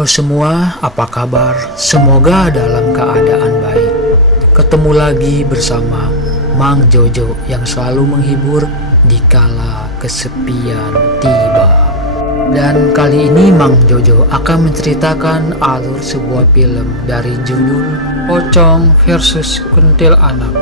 Halo semua, apa kabar? Semoga dalam keadaan baik. Ketemu lagi bersama Mang Jojo yang selalu menghibur di kala kesepian tiba. Dan kali ini Mang Jojo akan menceritakan alur sebuah film dari judul Pocong versus Kuntilanak.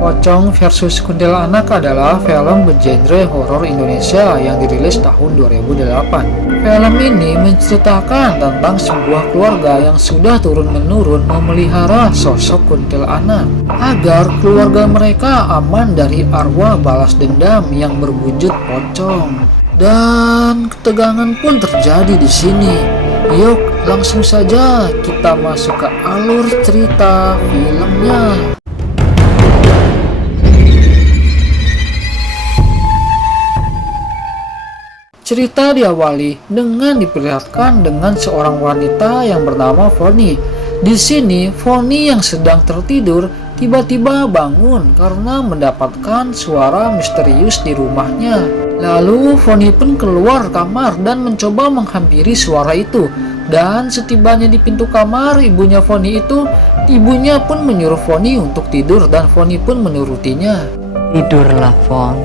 Pocong versus Kuntilanak adalah film bergenre horor Indonesia yang dirilis tahun 2008. Film ini menceritakan tentang sebuah keluarga yang sudah turun-menurun memelihara sosok kuntilanak agar keluarga mereka aman dari arwah balas dendam yang berwujud pocong. Dan ketegangan pun terjadi di sini. Yuk, langsung saja kita masuk ke alur cerita filmnya. Cerita diawali dengan diperlihatkan dengan seorang wanita yang bernama Foni. Di sini, Foni yang sedang tertidur tiba-tiba bangun karena mendapatkan suara misterius di rumahnya. Lalu Foni pun keluar kamar dan mencoba menghampiri suara itu. Dan setibanya di pintu kamar ibunya Foni itu, ibunya pun menyuruh Foni untuk tidur dan Foni pun menurutinya. Tidurlah, Fon.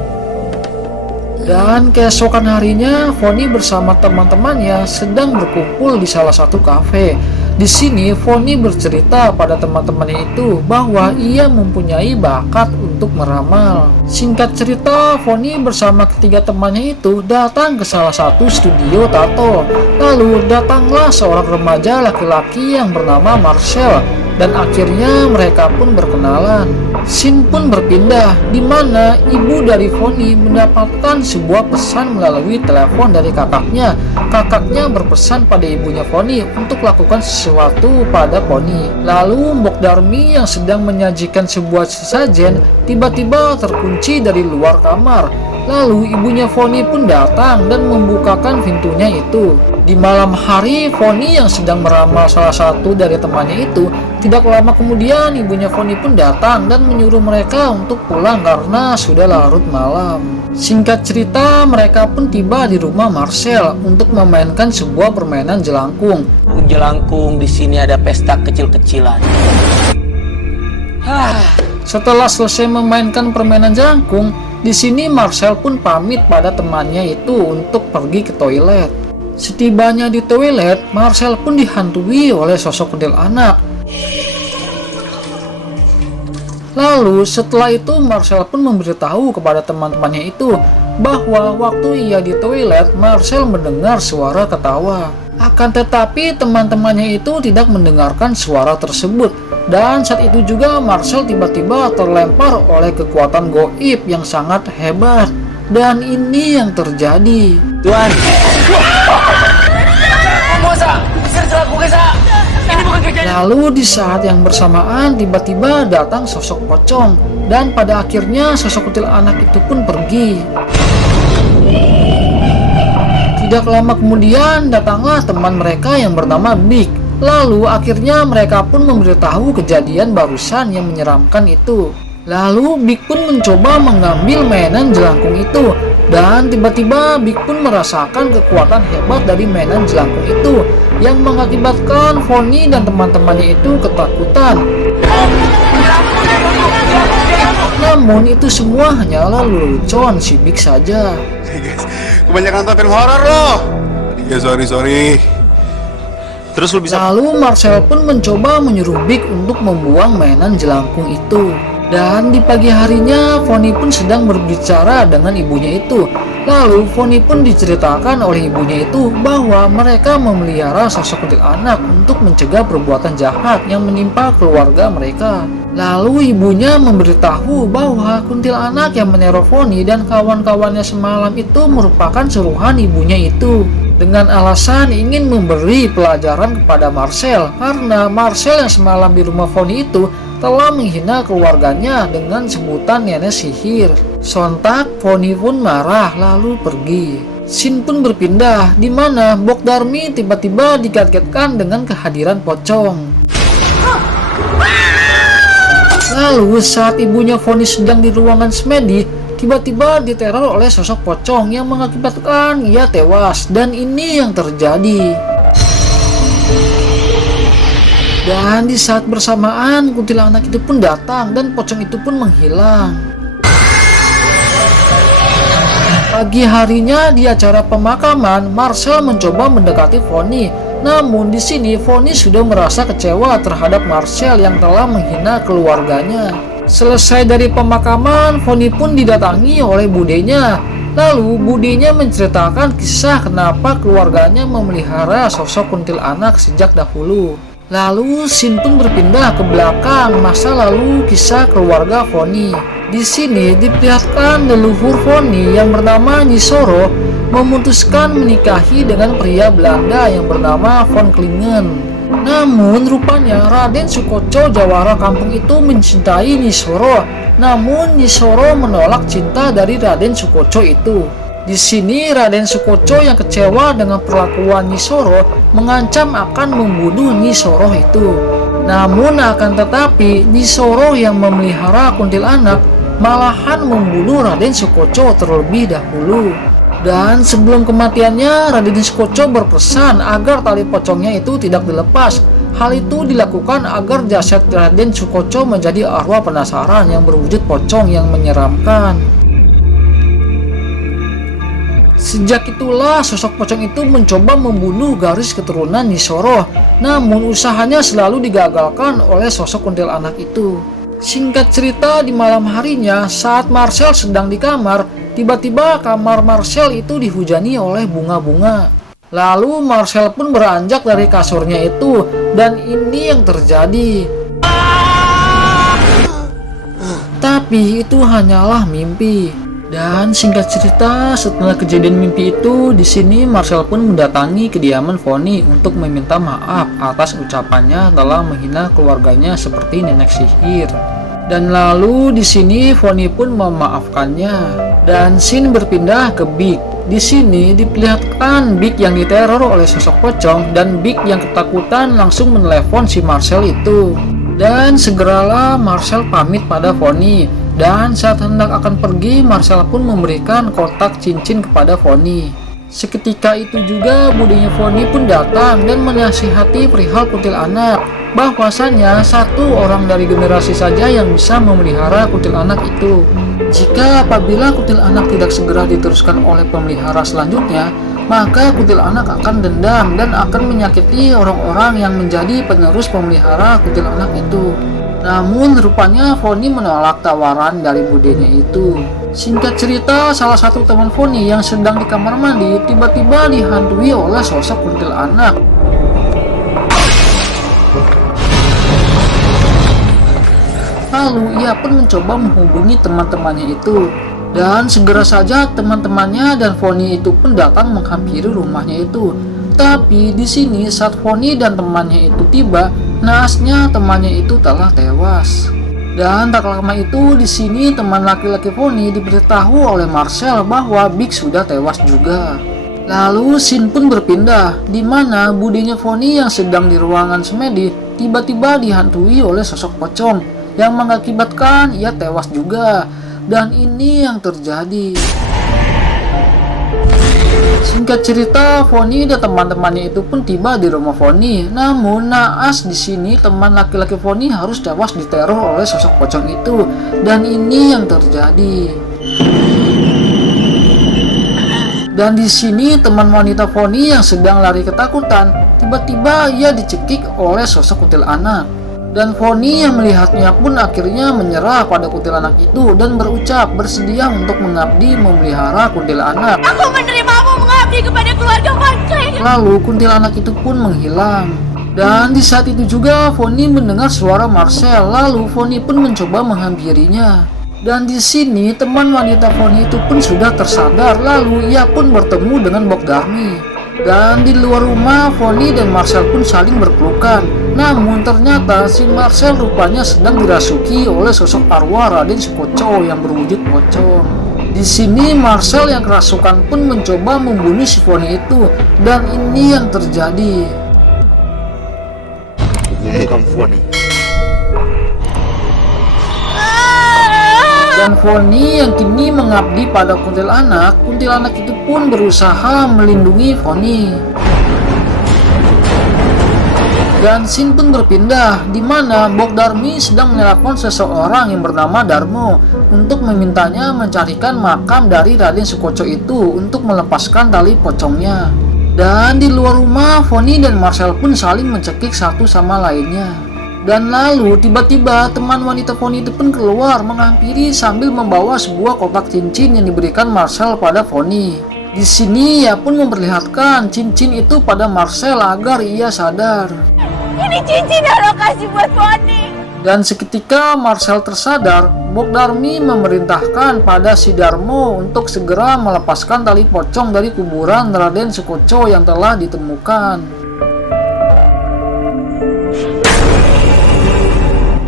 Dan keesokan harinya, Foni bersama teman-temannya sedang berkumpul di salah satu kafe. Di sini, Foni bercerita pada teman-temannya itu bahwa ia mempunyai bakat untuk meramal. Singkat cerita, Foni bersama ketiga temannya itu datang ke salah satu studio tato. Lalu datanglah seorang remaja laki-laki yang bernama Marcel. Dan akhirnya mereka pun berkenalan. Scene pun berpindah, di mana ibu dari Foni mendapatkan sebuah pesan melalui telepon dari kakaknya. Kakaknya berpesan pada ibunya Foni untuk lakukan sesuatu pada Foni. Lalu Mbok Darmi yang sedang menyajikan sebuah sesajen tiba-tiba terkunci dari luar kamar. Lalu ibunya Foni pun datang dan membukakan pintunya itu. Di malam hari, Foni yang sedang meramal salah satu dari temannya itu, tidak lama kemudian ibunya Foni pun datang dan menyuruh mereka untuk pulang karena sudah larut malam. Singkat cerita, mereka pun tiba di rumah Marcel untuk memainkan sebuah permainan jelangkung. Jelangkung, di sini ada pesta kecil-kecilan. Setelah selesai memainkan permainan jelangkung, di sini Marcel pun pamit pada temannya itu untuk pergi ke toilet. Setibanya di toilet, Marcel pun dihantui oleh sosok kuntilanak. Lalu setelah itu Marcel pun memberitahu kepada teman-temannya itu bahwa waktu ia di toilet, Marcel mendengar suara ketawa. Akan tetapi teman-temannya itu tidak mendengarkan suara tersebut. Dan saat itu juga Marcel tiba-tiba terlempar oleh kekuatan goib yang sangat hebat. Dan ini yang terjadi. Tuan. Lalu di saat yang bersamaan tiba-tiba datang sosok pocong. Dan pada akhirnya sosok kuntilanak itu pun pergi. Tidak lama kemudian datanglah teman mereka yang bernama Big. Lalu akhirnya mereka pun memberitahu kejadian barusan yang menyeramkan itu. Lalu Big pun mencoba mengambil mainan jelangkung itu. Dan tiba-tiba Big pun merasakan kekuatan hebat dari mainan jelangkung itu, yang mengakibatkan Foni dan teman-temannya itu ketakutan. Namun itu semua hanyalah lelucon si Big saja. Hey guys, kebanyakan nonton film horor loh. Ya sorry. Terus lu bisa. Lalu Marcel pun mencoba menyuruh Big untuk membuang mainan jelangkung itu. Dan di pagi harinya Foni pun sedang berbicara dengan ibunya itu. Lalu Foni pun diceritakan oleh ibunya itu bahwa mereka memelihara sosok kuntilanak untuk mencegah perbuatan jahat yang menimpa keluarga mereka. Lalu ibunya memberitahu bahwa kuntilanak yang meneror Foni dan kawan-kawannya semalam itu merupakan suruhan ibunya itu, dengan alasan ingin memberi pelajaran kepada Marcel karena Marcel yang semalam di rumah Foni itu telah menghina keluarganya dengan sebutan nenek sihir. Sontak Foni pun marah lalu pergi. Scene pun berpindah di mana Mbok Darmi tiba-tiba dikagetkan dengan kehadiran pocong. Lalu saat ibunya Foni sedang di ruangan semedi, tiba-tiba diteror oleh sosok pocong yang mengakibatkan ia tewas, dan ini yang terjadi. Dan di saat bersamaan kuntilanak itu pun datang dan pocong itu pun menghilang. Pagi harinya di acara pemakaman, Marcel mencoba mendekati Fonny. Namun di sini Fonny sudah merasa kecewa terhadap Marcel yang telah menghina keluarganya. Selesai dari pemakaman, Fonny pun didatangi oleh budenya. Lalu budenya menceritakan kisah kenapa keluarganya memelihara sosok kuntilanak sejak dahulu. Lalu scene pun berpindah ke belakang masa lalu kisah keluarga Fonny. Di sini diperlihatkan leluhur Fonny yang bernama Nyisoro memutuskan menikahi dengan pria Belanda yang bernama Von Klingen. Namun rupanya Raden Sukoco jawara kampung itu mencintai Nyisoro. Namun Nyisoro menolak cinta dari Raden Sukoco itu. Di sini Raden Sukoco yang kecewa dengan perlakuan Nyisoro mengancam akan membunuh Nyisoro itu. Namun akan tetapi Nyisoro yang memelihara kuntilanak malahan membunuh Raden Sukoco terlebih dahulu. Dan sebelum kematiannya, Raden Sukoco berpesan agar tali pocongnya itu tidak dilepas. Hal itu dilakukan agar jasad Raden Sukoco menjadi arwah penasaran yang berwujud pocong yang menyeramkan. Sejak itulah sosok pocong itu mencoba membunuh garis keturunan Nyisoro. Namun usahanya selalu digagalkan oleh sosok kuntilanak itu. Singkat cerita, di malam harinya saat Marcel sedang di kamar, tiba-tiba kamar Marcel itu dihujani oleh bunga-bunga. Lalu Marcel pun beranjak dari kasurnya itu, dan ini yang terjadi. Tapi itu hanyalah mimpi. Dan singkat cerita, setelah kejadian mimpi itu, di sini Marcel pun mendatangi kediaman Fonny untuk meminta maaf atas ucapannya telah menghina keluarganya seperti nenek sihir. Dan lalu di sini Fonny pun memaafkannya. Dan scene berpindah ke Big. Di sini diperlihatkan Big yang diteror oleh sosok pocong, dan Big yang ketakutan langsung menelepon si Marcel itu. Dan segeralah Marcel pamit pada Fonny. Dan saat hendak akan pergi, Marcel pun memberikan kotak cincin kepada Fonny. Seketika itu juga budenya Fonny pun datang dan menasihati perihal kuntilanak, bahwasannya satu orang dari generasi saja yang bisa memelihara kuntilanak itu. Jika apabila kuntilanak tidak segera diteruskan oleh pemelihara selanjutnya, maka kuntilanak akan dendam dan akan menyakiti orang-orang yang menjadi penerus pemelihara kuntilanak itu. Namun rupanya Fonny menolak tawaran dari budenya itu. Singkat cerita, salah satu teman Fonny yang sedang di kamar mandi tiba-tiba dihantui oleh sosok kuntilanak. Lalu ia pun mencoba menghubungi teman-temannya itu. Dan segera saja teman-temannya dan Fonny itu pun datang menghampiri rumahnya itu. Tapi di sini saat Fonny dan temannya itu tiba, naasnya temannya itu telah tewas. Dan tak lama itu di sini teman laki-laki Fonny diberitahu oleh Marcel bahwa Big sudah tewas juga. Lalu scene pun berpindah, di mana budenya Fonny yang sedang di ruangan semedi tiba-tiba dihantui oleh sosok pocong yang mengakibatkan ia tewas juga. Dan ini yang terjadi. Singkat cerita, Fonny dan teman-temannya itu pun tiba di rumah Fonny. Namun naas di sini teman laki-laki Fonny harus tewas diteror oleh sosok pocong itu. Dan ini yang terjadi. Dan di sini teman wanita Fonny yang sedang lari ketakutan, tiba-tiba ia dicekik oleh sosok kuntilanak. Dan Fonny yang melihatnya pun akhirnya menyerah pada kuntilanak itu dan berucap bersedia untuk mengabdi memelihara kuntilanak. Aku menerimamu mengabdi kepada keluarga Fonny. Lalu kuntilanak itu pun menghilang. Dan di saat itu juga Fonny mendengar suara Marcel. Lalu Fonny pun mencoba menghampirinya. Dan di sini teman wanita Fonny itu pun sudah tersadar. Lalu ia pun bertemu dengan Bok Darmi. Dan di luar rumah, Fonny dan Marcel pun saling berpelukan. Namun ternyata si Marcel rupanya sedang dirasuki oleh sosok arwah Raden Sukoco yang berwujud pocong. Di sini Marcel yang kerasukan pun mencoba membunuh si Fonny itu, dan ini yang terjadi. Dan Foni yang kini mengabdi pada kuntilanak itu pun berusaha melindungi Foni. Dan scene pun berpindah di mana Bok Darmi sedang menelpon seseorang yang bernama Darmo untuk memintanya mencarikan makam dari Raden Sukoco itu untuk melepaskan tali pocongnya. Dan di luar rumah, Foni dan Marcel pun saling mencekik satu sama lainnya. Dan lalu tiba-tiba teman wanita Foni itu pun keluar menghampiri sambil membawa sebuah kotak cincin yang diberikan Marcel pada Foni. Di sini ia pun memperlihatkan cincin itu pada Marcel agar ia sadar. Ini cincin yang lo kasih buat Foni. Dan seketika Marcel tersadar, Bok Darmi memerintahkan pada si Darmo untuk segera melepaskan tali pocong dari kuburan Raden Sukoco yang telah ditemukan.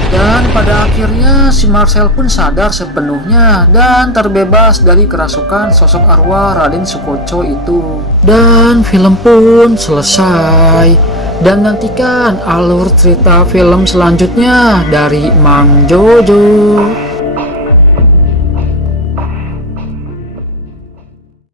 Dan pada akhirnya si Marcel pun sadar sepenuhnya dan terbebas dari kerasukan sosok arwah Raden Sukoco itu. Dan film pun selesai. Dan nantikan alur cerita film selanjutnya dari Mang Jojo.